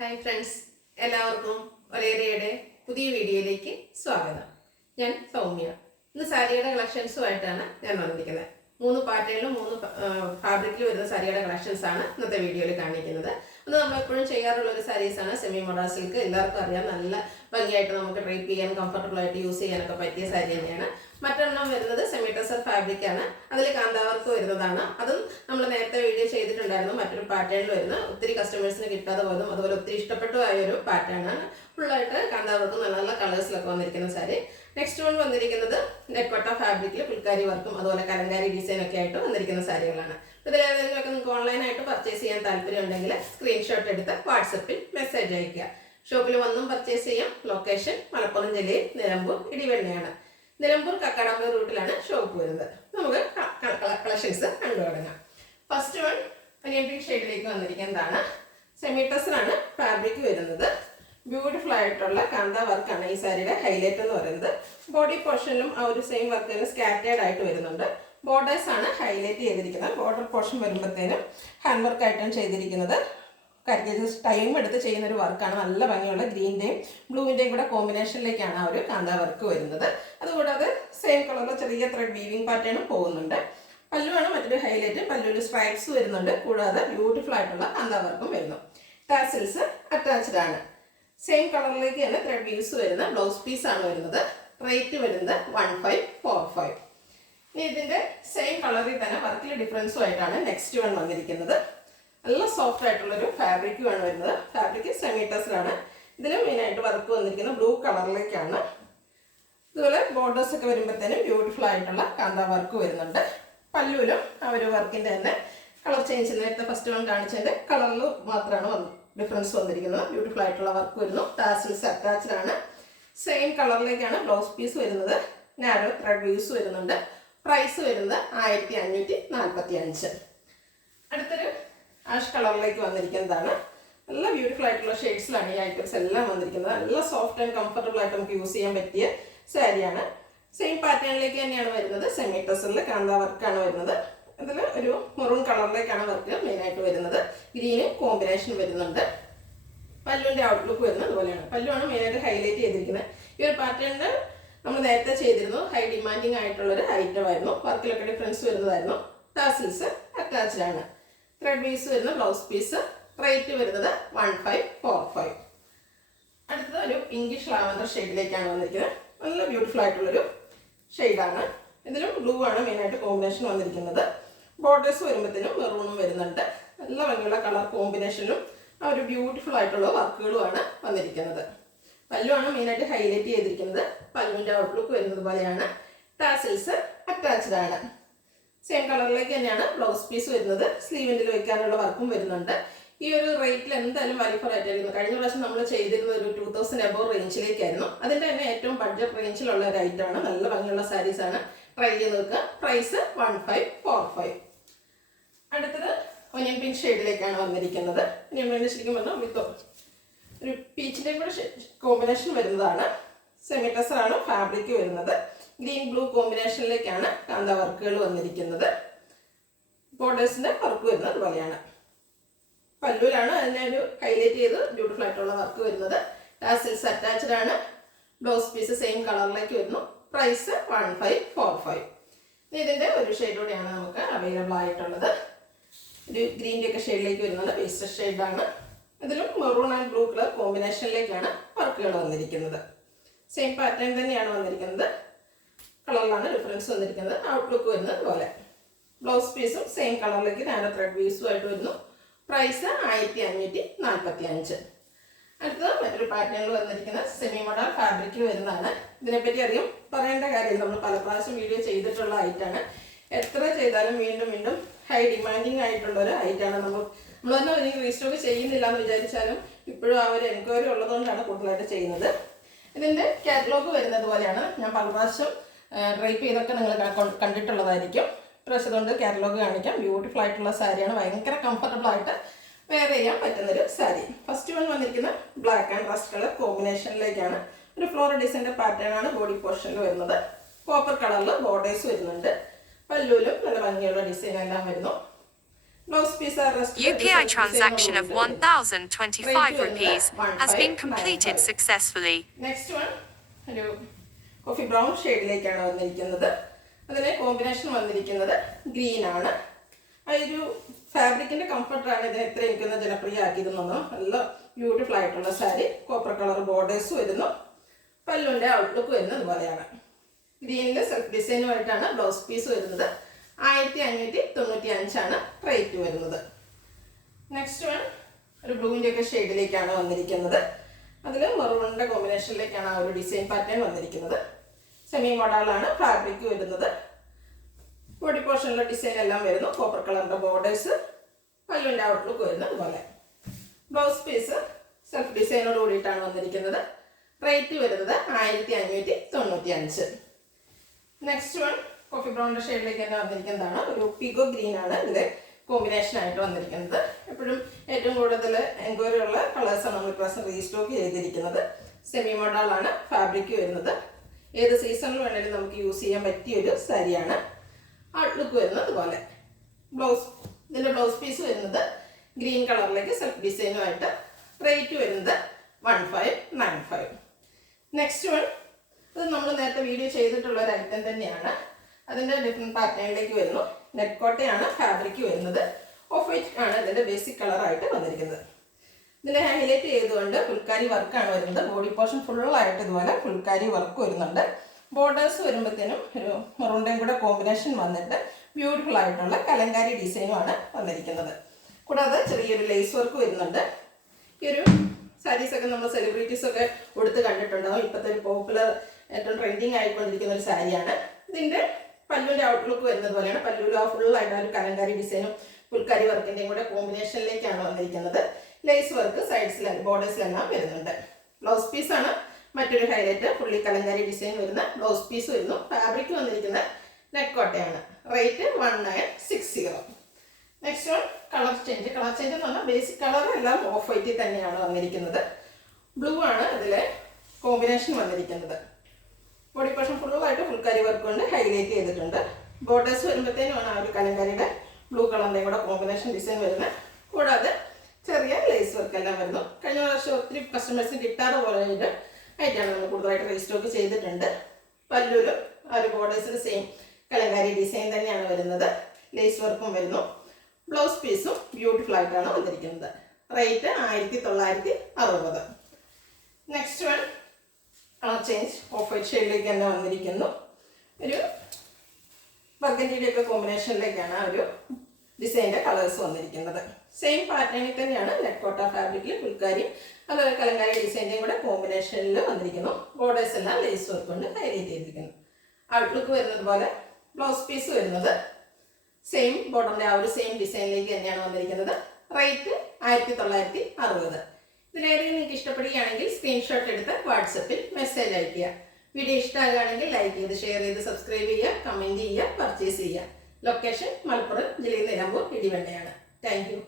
Hi friends, എല്ലാവർക്കും ഒരേറിയയുടെ പുതിയ വീഡിയോയിലേക്ക് സ്വാഗതം. ഞാൻ സൗമ്യ. ഇന്ന് സാരിയുടെ കളക്ഷൻസുമായിട്ടാണ് ഞാൻ വന്നിരിക്കുന്നത്. 3 പാറ്റേണിലും 3 ഫാബ്രിക്കിൽ വരുന്ന സാരിയുടെ കളക്ഷൻസ് ആണ് ഇന്നത്തെ വീഡിയോയിൽ കാണിക്കുന്നത്. അത് നമ്മൾ എപ്പോഴും ചെയ്യാറുള്ള ഒരു സാരീസാണ് സെമി മോഡൽ സിൽക്ക്. എല്ലാവർക്കും അറിയാം, നല്ല ഭംഗിയായിട്ട് നമുക്ക് ഡ്രൈപ്പ് ചെയ്യാൻ കംഫർട്ടബിൾ ആയിട്ട് യൂസ് ചെയ്യാനൊക്കെ പറ്റിയ സാരി തന്നെയാണ്. മറ്റൊരെണ്ണം വരുന്നത് സെമി ടെസർ ഫാബ്രിക് ആണ്. അതിൽ കാന്താവർക്ക് വരുന്നതാണ്. അതും നമ്മൾ നേരത്തെ വീഡിയോ ചെയ്തിട്ടുണ്ടായിരുന്നു. മറ്റൊരു പാറ്റേണിൽ വരുന്ന ഒത്തിരി കസ്റ്റമേഴ്സിന് കിട്ടാതെ പോയതും അതുപോലെ ഒത്തിരി ഇഷ്ടപ്പെട്ടു ആയ ഒരു പാറ്റേൺ ആണ്. ഫുള്ളായിട്ട് കാന്താവർക്ക് നല്ല നല്ല കളേഴ്സിലൊക്കെ വന്നിരിക്കുന്ന സാരി. നെക്സ്റ്റ് വൺ വന്നിരിക്കുന്നത് നെക്കോട്ട ഫാബ്രിക്കിൽ പുൽക്കാരി വർക്കും അതുപോലെ കലങ്കാരി ഡിസൈൻ ഒക്കെ ആയിട്ട് വന്നിരിക്കുന്ന സാരികളാണ്. ഇതിലേതെങ്കിലുമൊക്കെ നിങ്ങൾക്ക് ഓൺലൈനായിട്ട് പർച്ചേസ് ചെയ്യാൻ താല്പര്യം ഉണ്ടെങ്കിൽ സ്ക്രീൻഷോട്ട് എടുത്ത് വാട്സപ്പിൽ മെസ്സേജ് അയയ്ക്കുക. ഷോപ്പിൽ വന്നും പർച്ചേസ് ചെയ്യാം. ലൊക്കേഷൻ മലപ്പുറം ജില്ലയിൽ നിലമ്പൂർ ഇടിവെണ്ണയാണ്. നിലമ്പൂർ കക്കാടമ്പ റൂട്ടിലാണ് ഷോപ്പ് വരുന്നത്. നമുക്ക് കളക്ഷൻസ് കണ്ടു തുടങ്ങാം. ഫസ്റ്റ് വൺ ഒനിയൻ പിങ്ക് ഷെയ്ഡിലേക്ക് വന്നിരിക്കുന്നതാണ്. സെമി ടെസറാണ് ഫാബ്രിക് വരുന്നത്. ബ്യൂട്ടിഫുൾ ആയിട്ടുള്ള കാന്ത വർക്കാണ് ഈ സാരിയുടെ ഹൈലൈറ്റ് എന്ന് പറയുന്നത്. ബോഡി പോർഷനിലും ആ ഒരു സെയിം വർക്ക് തന്നെ സ്കാറ്റേർഡ് ആയിട്ട് വരുന്നുണ്ട്. ബോർഡേഴ്സ് ആണ് ഹൈലൈറ്റ് ചെയ്തിരിക്കുന്നത്. ബോർഡർ പോർഷൻ വരുമ്പോഴത്തേനും ഹാൻഡ് വർക്ക് ആയിട്ടാണ് ചെയ്തിരിക്കുന്നത്. ടൈം എടുത്ത് ചെയ്യുന്ന ഒരു വർക്കാണ്. നല്ല ഭംഗിയുള്ള ഗ്രീൻ്റെയും ബ്ലൂവിൻ്റെയും കൂടെ കോമ്പിനേഷനിലേക്കാണ് ആ ഒരു കാന്ത വർക്ക് വരുന്നത്. അതുകൂടാതെ സെയിം കളറിൽ ചെറിയ ത്രെഡ് വീവിംഗ് പാറ്റേണും പോകുന്നുണ്ട്. പല്ലുവാണ് മറ്റൊരു ഹൈലൈറ്റ്. പല്ലുവിൽ സ്ട്രൈപ്സ് വരുന്നുണ്ട്. കൂടാതെ ബ്യൂട്ടിഫുൾ ആയിട്ടുള്ള കാന്ത വർക്കും വരുന്നു. ടാസിൽസ് അറ്റാച്ച്ഡ് ആണ്. സെയിം കളറിലേക്ക് തന്നെ ത്രെഡ് വീവ്സ് വരുന്ന ബ്ലൗസ് പീസ് ആണ് വരുന്നത്. റേറ്റ് വരുന്നത് 1545. ഇനി ഇതിൻ്റെ സെയിം കളറിൽ തന്നെ വർക്കിൽ ഡിഫറൻസും ആയിട്ടാണ് നെക്സ്റ്റ് വൺ വന്നിരിക്കുന്നത്. നല്ല സോഫ്റ്റ് ആയിട്ടുള്ളൊരു ഫാബ്രിക്കുമാണ് വരുന്നത്. ഫാബ്രിക് സെമി ടെസറാണ്. ഇതിലും മെയിനായിട്ട് വർക്ക് വന്നിരിക്കുന്നത് ബ്ലൂ കളറിലേക്കാണ്. ഇതുപോലെ ബോർഡേഴ്സ് ഒക്കെ വരുമ്പോഴത്തേനും ബ്യൂട്ടിഫുൾ ആയിട്ടുള്ള കാന്ത വർക്ക് വരുന്നുണ്ട്. പല്ലുവിലും ആ ഒരു വർക്കിൻ്റെ തന്നെ കളർ ചേഞ്ച് നേരത്തെ ഫസ്റ്റ് വൺ കാണിച്ചതിൻ്റെ കളറിൽ മാത്രമാണ് ഡിഫറൻസ് വന്നിരിക്കുന്നത്. ബ്യൂട്ടിഫുൾ ആയിട്ടുള്ള വർക്ക് വരുന്നു. ടാസിൽസ് അറ്റാച്ച്ഡ് ആണ്. സെയിം കളറിലേക്കാണ് ബ്ലൗസ് പീസ് വരുന്നത്. നാരോ ത്രെഡ് വ്യൂസ് വരുന്നുണ്ട്. പ്രൈസ് വരുന്നത് 1545. അടുത്തൊരു ആഷ് കളറിലേക്ക് വന്നിരിക്കുന്നതാണ്. നല്ല ബ്യൂട്ടിഫുൾ ആയിട്ടുള്ള ഷെയ്ഡ്സിലാണ് ഈ ഐറ്റംസ് എല്ലാം വന്നിരിക്കുന്നത്. നല്ല സോഫ്റ്റ് ആൻഡ് കംഫർട്ടബിൾ ആയിട്ട് നമുക്ക് യൂസ് ചെയ്യാൻ പറ്റിയ സാരിയാണ്. സെയിം പാറ്റേണിലേക്ക് തന്നെയാണ് വരുന്നത്. സെമി ടെസറിൽ കാന്ത വർക്കാണ് വരുന്നത്. അതിൽ ഒരു മെറൂൺ കളറിലേക്കാണ് വർക്ക് മെയിനായിട്ട് വരുന്നത്. ഗ്രീന് കോമ്പിനേഷൻ വരുന്നുണ്ട്. പല്ലുവിൻ്റെ ഔട്ട്ലുക്ക് വരുന്നത് അതുപോലെയാണ്. പല്ലുവാണ് മെയിനായിട്ട് ഹൈലൈറ്റ് ചെയ്തിരിക്കുന്നത്. ഈ ഒരു പാറ്റേണിൽ നമ്മൾ നേരത്തെ ചെയ്തിരുന്നു. ഹൈ ഡിമാൻഡിങ് ആയിട്ടുള്ളൊരു ഐറ്റം ആയിരുന്നു. വർക്കിലൊക്കെ ഡിഫറൻസ് വരുന്നതായിരുന്നു. ടാസിൽസ് അറ്റാച്ച്ഡ് ആണ്. ത്രെഡ് പീസ് വരുന്ന ബ്ലൗസ് പീസ്. റേറ്റ് വരുന്നത് 1545. അടുത്തത് ഒരു ഇംഗ്ലീഷ് ലാവൻഡർ ഷെയ്ഡിലേക്കാണ് വന്നിരിക്കുന്നത്. നല്ല ബ്യൂട്ടിഫുൾ ആയിട്ടുള്ളൊരു ഷെയ്ഡാണ്. ഇതിലും ബ്ലൂ ആണ് മെയിനായിട്ട് കോമ്പിനേഷൻ വന്നിരിക്കുന്നത്. ബോർഡേഴ്സ് വരുമ്പോഴത്തേനും മെറൂണും വരുന്നുണ്ട്. നല്ല ഭംഗിയുള്ള കളർ കോമ്പിനേഷനും ആ ഒരു ബ്യൂട്ടിഫുൾ ആയിട്ടുള്ള വർക്കുകളുമാണ് വന്നിരിക്കുന്നത്. പല്ലുവാണ് മെയിനായിട്ട് ഹൈലൈറ്റ് ചെയ്തിരിക്കുന്നത്. പല്ലുവിൻ്റെ ഔട്ട്ലുക്ക് വരുന്നത് പോലെയാണ്. ടാസിൽസ് അറ്റാച്ച്ഡ് ആണ്. സെയിം കളറിലേക്ക് തന്നെയാണ് ബ്ലൗസ് പീസ് വരുന്നത്. സ്ലീവിൻ്റെ വെക്കാനുള്ള വർക്കും വരുന്നുണ്ട്. ഈ ഒരു റേറ്റിൽ എന്തായാലും വാല്യൂ ഫോർ ആയിട്ടായിരുന്നു. കഴിഞ്ഞ പ്രാവശ്യം നമ്മൾ ചെയ്തിരുന്ന ഒരു 2000 എബോവ് റേഞ്ചിലേക്കായിരുന്നു. അതിൻ്റെ തന്നെ ഏറ്റവും ബഡ്ജറ്റ് റേഞ്ചിലുള്ള ഒരു ഐറ്റമാണ്. നല്ല ഭംഗിയുള്ള സാരീസാണ്. ട്രൈ ചെയ്ത് നോക്കുക. പ്രൈസ് 1545. അടുത്തത് ഒനിയൻ പിങ്ക് ഷെയ്ഡിലേക്കാണ് വന്നിരിക്കുന്നത്. ഒനിയൻ പിങ്ക് ശരിക്കും പറഞ്ഞാൽ വിത്ത് ഒരു പീച്ചിൻ്റെയും കൂടെ കോമ്പിനേഷൻ വരുന്നതാണ്. സെമി ടെസറാണ് ഫാബ്രിക് വരുന്നത്. ഗ്രീൻ ബ്ലൂ കോമ്പിനേഷനിലേക്കാണ് കാന്ത വർക്കുകൾ വന്നിരിക്കുന്നത്. ബോർഡേഴ്സിൻ്റെ വർക്ക് വരുന്നത് അതുപോലെയാണ്. പല്ലുവിലാണ് അതിനെ ഒരു ഹൈലൈറ്റ് ചെയ്ത് ബ്യൂട്ടിഫുൾ ആയിട്ടുള്ള വർക്ക് വരുന്നത്. ടാസിൽസ് അറ്റാച്ച്ഡ് ആണ്. ബ്ലൗസ് പീസ് സെയിം കളറിലേക്ക് വരുന്നു. പ്രൈസ് 1545. ഇതിൻ്റെ ഒരു ഷെയ്ഡ് കൂടെയാണ് നമുക്ക് അവൈലബിൾ ആയിട്ടുള്ളത്. ഒരു ഗ്രീൻ്റെ ഒക്കെ ഷെയ്ഡിലേക്ക് വരുന്നത് പേസ്റ്റൽ ഷെയ്ഡാണ്. ഇതിലും മെറൂൺ ആൻഡ് ബ്ലൂ കളർ കോമ്പിനേഷനിലേക്കാണ് വർക്കുകൾ വന്നിരിക്കുന്നത്. സെയിം പാറ്റേൺ തന്നെയാണ് വന്നിരിക്കുന്നത്. കളറിലാണ് ഡിഫറൻസ് വന്നിരിക്കുന്നത്. ഔട്ട്ലുക്ക് വരുന്നത് പോലെ. ബ്ലൗസ് പീസും സെയിം കളറിലേക്ക് നാനോ ത്രെഡ് പീസും ആയിട്ട് വരുന്നു. പ്രൈസ് 1545. അടുത്തത് മറ്റൊരു പാറ്റേണിൽ വന്നിരിക്കുന്ന സെമി മോഡൽ ഫാബ്രിക്കിൽ വരുന്നതാണ്. ഇതിനെപ്പറ്റി അധികം പറയേണ്ട കാര്യമില്ല. നമ്മൾ പല പ്രാവശ്യം വീഡിയോ ചെയ്തിട്ടുള്ള ഐറ്റാണ്. എത്ര ചെയ്താലും വീണ്ടും വീണ്ടും ഹൈ ഡിമാൻഡിങ് ആയിട്ടുള്ള ഒരു ഐറ്റാണ്. നമ്മൾ തന്നെ ഒരു റീസ്റ്റോക്ക് ചെയ്യുന്നില്ല എന്ന് വിചാരിച്ചാലും ഇപ്പോഴും ആ ഒരു എൻക്വയറി ഉള്ളതുകൊണ്ടാണ് കൂടുതലായിട്ട് ചെയ്യുന്നത്. ഇതിൻ്റെ കാറ്റലോഗ് വരുന്നത് പോലെയാണ്. ഞാൻ പല പ്രാവശ്യം ഡ്രൈപ്പ് ചെയ്തൊക്കെ നിങ്ങൾ കണ്ടിട്ടുള്ളതായിരിക്കും. ഡ്രസ്സ് കൊണ്ട് കാറ്റലോഗ് കാണിക്കാം. ബ്യൂട്ടിഫുൾ ആയിട്ടുള്ള സാരിയാണ്. ഭയങ്കര കംഫർട്ടബിൾ ആയിട്ട് വെയർ ചെയ്യാൻ പറ്റുന്നൊരു സാരി. ഫസ്റ്റ് വൺ വന്നിരിക്കുന്ന ബ്ലാക്ക് ആൻഡ് റസ്റ്റ് കളർ കോമ്പിനേഷനിലേക്കാണ്. ഒരു ഫ്ലോറൽ ഡിസൈൻ്റെ പാറ്റേൺ ആണ് ബോഡി പോർഷനിൽ വരുന്നത്. കോപ്പർ കളറിൽ ബോർഡേഴ്സ് വരുന്നുണ്ട്. പല്ലുവിലും നല്ല ഭംഗിയുള്ള ഡിസൈൻ എല്ലാം വരുന്നു. Blouse piece UPI transaction of 1,025 rupees has been completed successfully. Next one ഒരു കോഫി ബ്രൗൺ ഷെയ്ഡിലേക്കാണ് വന്നിരിക്കുന്നത്. അതിന് കോമ്പിനേഷൻ വന്നിരിക്കുന്നത് ഗ്രീൻ ആണ്. ഒരു ഫാബ്രിക്കിന്റെ കംഫർട്ടാണ് ഇതിനെ ഇത്ര എനിക്കൊന്ന് ജനപ്രിയമാക്കിയിരുന്നോ. നല്ല ബ്യൂട്ടിഫുൾ ആയിട്ടുള്ള സാരി, കോപ്പർ കളർ ബോർഡേഴ്സ് വരുന്നു. പല്ലുവിൻ്റെ ഔട്ട്ലുക്ക് വരുന്നത് ഇതുപോലെയാണ്. ഗ്രീനിൽ സെൽഫ് ഡിസൈനുമായിട്ടാണ് ബ്ലൗസ് പീസ് വരുന്നത്. 1595 റേറ്റ് വരുന്നത്. നെക്സ്റ്റ് വൺ ഒരു ബ്ലൂവിൻ്റെ ഒക്കെ ഷെയ്ഡിലേക്കാണ് വന്നിരിക്കുന്നത്. അതിൽ മെറൂണിൻ്റെ കോമ്പിനേഷനിലേക്കാണ് ആ ഒരു ഡിസൈൻ പാറ്റേൺ വന്നിരിക്കുന്നത്. സെമി മോഡലാണ് ഫാബ്രിക് വരുന്നത്. ബോഡി പോർഷനിലെ ഡിസൈൻ എല്ലാം വരുന്നു. കോപ്പർ കളറിൻ്റെ ബോർഡേഴ്സ്, പല്ലുവിൻ്റെ ഔട്ട്ലുക്ക് വരുന്നത് അതുപോലെ. ബ്ലൗസ് പീസ് സെൽഫ് ഡിസൈനോട് കൂടിയിട്ടാണ് വന്നിരിക്കുന്നത്. റേറ്റ് വരുന്നത് 1595. നെക്സ്റ്റ് വൺ കോഫി ബ്രൗണിൻ്റെ ഷെയ്ഡിലേക്ക് തന്നെ വന്നിരിക്കുന്നതാണ്. ഒരു പിഗോ ഗ്രീൻ ആണ് ഇതിൽ കോമ്പിനേഷൻ ആയിട്ട് വന്നിരിക്കുന്നത്. എപ്പോഴും ഏറ്റവും കൂടുതൽ എൻക്വയറി ഉള്ള കളേഴ്സാണ് നമ്മൾ ഇപ്രാവശ്യം റീസ്റ്റോക്ക് ചെയ്തിരിക്കുന്നത്. സെമി മോഡലാണ് ഫാബ്രിക് വരുന്നത്. ഏത് സീസണിൽ വേണമെങ്കിലും നമുക്ക് യൂസ് ചെയ്യാൻ പറ്റിയൊരു സാരിയാണ്. ഔട്ട്ലുക്ക് വരുന്നത് അതുപോലെ. ഇതിൻ്റെ ബ്ലൗസ് പീസ് വരുന്നത് ഗ്രീൻ കളറിലേക്ക് സെൽഫ് ഡിസൈനുമായിട്ട്. റേറ്റ് വരുന്നത് 1595. നെക്സ്റ്റ് വൺ അത് നമ്മൾ നേരത്തെ വീഡിയോ ചെയ്തിട്ടുള്ള ഒരു ഐറ്റം തന്നെയാണ്. അതിൻ്റെ ഡിഫറെൻറ്റ് പാറ്റേണിലേക്ക് വരുന്നു. നെറ്റ് കോട്ടയാണ് ഫാബ്രിക് വരുന്നത്. ഓഫ് വൈറ്റ് ആണ് ഇതിൻ്റെ ബേസിക് കളറായിട്ട് വന്നിരിക്കുന്നത്. ഇതിനെ ഹൈലൈറ്റ് ചെയ്തുകൊണ്ട് ഫുൾക്കാരി വർക്കാണ് വരുന്നത്. ബോഡി പോർഷൻ ഫുള്ളായിട്ട് ഇതുപോലെ ഫുൾക്കാരി വർക്ക് വരുന്നുണ്ട്. ബോർഡേഴ്സ് വരുമ്പോഴത്തേനും ഒരു മെറൂണിൻ്റെയും കൂടെ കോമ്പിനേഷൻ വന്നിട്ട് ബ്യൂട്ടിഫുൾ ആയിട്ടുള്ള കലങ്കാരി ഡിസൈനുമാണ് വന്നിരിക്കുന്നത്. കൂടാതെ ചെറിയൊരു ലേസ് വർക്ക് വരുന്നുണ്ട്. ഈ ഒരു സാരീസൊക്കെ നമ്മൾ സെലിബ്രിറ്റീസൊക്കെ ഉടുത്ത് കണ്ടിട്ടുണ്ടാകും. ഇപ്പോഴത്തെ ഒരു പോപ്പുലർ ഏറ്റവും ട്രെൻഡിങ് ആയിക്കൊണ്ടിരിക്കുന്ന ഒരു സാരിയാണ്. ഇതിൻ്റെ പല്ലുവിൻ്റെ ഔട്ട്ലുക്ക് വരുന്നത് പോലെയാണ്. പല്ലുവിൽ ഫുള്ളായിട്ട് ഒരു കലങ്കാരി ഡിസൈനും ഫുൾക്കാരി വർക്കിൻ്റെയും കൂടെ കോമ്പിനേഷനിലേക്കാണ് വന്നിരിക്കുന്നത്. ലേസ് വർക്ക് സൈഡ്സിലും ബോർഡേഴ്സിലെല്ലാം വരുന്നുണ്ട്. ബ്ലൗസ് പീസാണ് മറ്റൊരു ഹൈലൈറ്റ്. ഫുള്ളി കലങ്കാരി ഡിസൈൻ വരുന്ന ബ്ലൗസ് പീസ് വരുന്നു. ഫാബ്രിക് വന്നിരിക്കുന്ന നെറ്റ് കോട്ടയാണ്. Rate 1960. Next one colour change എന്ന് പറഞ്ഞാൽ ബേസിക് കളർ എല്ലാം ഓഫ് വൈറ്റിൽ തന്നെയാണ് വന്നിരിക്കുന്നത്. ബ്ലൂ ആണ് ഇതിലെ കോമ്പിനേഷൻ വന്നിരിക്കുന്നത്. ബോഡി പോർഷൻ ഫുള്ളായിട്ട് ഫുൾക്കാരി വർക്ക് കൊണ്ട് ഹൈലൈറ്റ് ചെയ്തിട്ടുണ്ട്. ബോർഡേഴ്സ് വരുമ്പോഴത്തേനുമാണ് ആ ഒരു കലങ്കാരിയുടെ ബ്ലൂ കളറിൻ്റെയും കൂടെ കോമ്പിനേഷൻ ഡിസൈൻ വരുന്നത്. കൂടാതെ ചെറിയ ലേസ് വർക്ക് എല്ലാം വരുന്നു. കഴിഞ്ഞ വർഷം ഒത്തിരി കസ്റ്റമേഴ്സിന് കിട്ടാറ് പോലെ ആയിട്ടാണ് നമ്മൾ കൂടുതലായിട്ട് റീസ്റ്റോക്ക് ചെയ്തിട്ടുണ്ട്. പല്ലുവിലും ആ ഒരു ബോർഡേഴ്സിൽ സെയിം കലങ്കാരി ഡിസൈൻ തന്നെയാണ് വരുന്നത്. ലേസ് വർക്കും വരുന്നു. ബ്ലൗസ് പീസും ബ്യൂട്ടിഫുൾ ആയിട്ടാണ് വന്നിരിക്കുന്നത്. Rate 1960. Next one colour change off white ഷെയ്ഡിലേക്ക് തന്നെ വന്നിരിക്കുന്നു. ഒരു ബർഗൻഡിയുടെ ഒക്കെ കോമ്പിനേഷനിലേക്കാണ് ആ ഒരു ഡിസൈനിൻ്റെ കളേഴ്സ് വന്നിരിക്കുന്നത്. സെയിം പാറ്റേണിൽ തന്നെയാണ് നെറ്റ് കോട്ട ഫാബ്രിക്കിൽ ഫുൾക്കാരിയും അതുപോലെ കലങ്കാരി ഡിസൈൻ്റെയും കൂടെ കോമ്പിനേഷനിൽ വന്നിരിക്കുന്നു. ബോർഡേഴ്സ് എല്ലാം ലേസ് വർക്ക് കൊണ്ട് ഹൈലൈറ്റ് ചെയ്തിരിക്കുന്നു. ഔട്ട്ലുക്ക് വരുന്നത് പോലെ. ബ്ലൗസ് പീസ് വരുന്നത് സെയിം ബോട്ടമിൻ്റെ ആ ഒരു സെയിം ഡിസൈനിലേക്ക് തന്നെയാണ് വന്നിരിക്കുന്നത്. റേറ്റ് 1960. ഇതിലേതെങ്കിലും നിങ്ങൾക്ക് ഇഷ്ടപ്പെടുകയാണെങ്കിൽ സ്ക്രീൻഷോട്ട് എടുത്ത് വാട്സപ്പിൽ മെസ്സേജ് അയയ്ക്കുക. വീഡിയോ ഇഷ്ടമാകുകയാണെങ്കിൽ ലൈക്ക് ചെയ്ത് ഷെയർ ചെയ്ത് സബ്സ്ക്രൈബ് ചെയ്യുക, കമൻറ്റ് ചെയ്യുക, പർച്ചേസ് ചെയ്യുക. ലൊക്കേഷൻ മലപ്പുറം ജില്ലയിൽ നിലമ്പൂർ ഇടിവണ്ണയാണ്. Thank you.